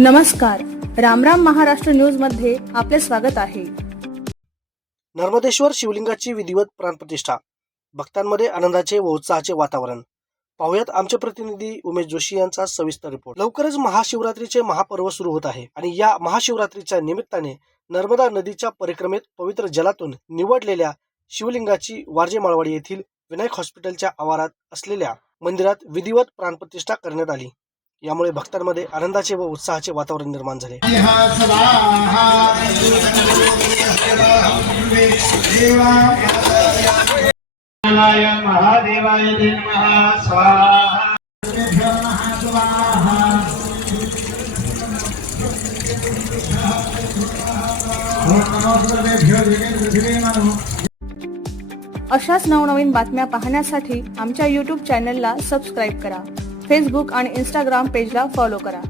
नमस्कार. रामराम महाराष्ट्र न्यूजमध्ये आपले स्वागत आहे. नर्मदेश्वर शिवलिंगाची विधिवत प्राणप्रतिष्ठा. भक्तांमध्ये आनंदाचे व उत्साहाचे वातावरण. पाहुयात आमचे प्रतिनिधी उमेश जोशी यांचा सविस्तर रिपोर्ट. लवकरच महाशिवरात्रीचे महापर्व सुरू होत आहे आणि या महाशिवरात्रीच्या निमित्ताने नर्मदा नदीच्या परिक्रमेत पवित्र जलातून निवडलेल्या शिवलिंगाची वारजे माळवाडी येथील विनायक हॉस्पिटलच्या आवारात असलेल्या मंदिरात विधिवत प्राणप्रतिष्ठा करण्यात आली. यामुळे भक्तांमध्ये आनंदाचे व उत्साहाचे वातावरण निर्माण झाले. अशाच नवनवीन बातम्या पाहण्यासाठी आमच्या यूट्यूब चॅनलला सबस्क्राईब करा. फेसबुक आणि इंस्टाग्राम पेजला फॉलो करा.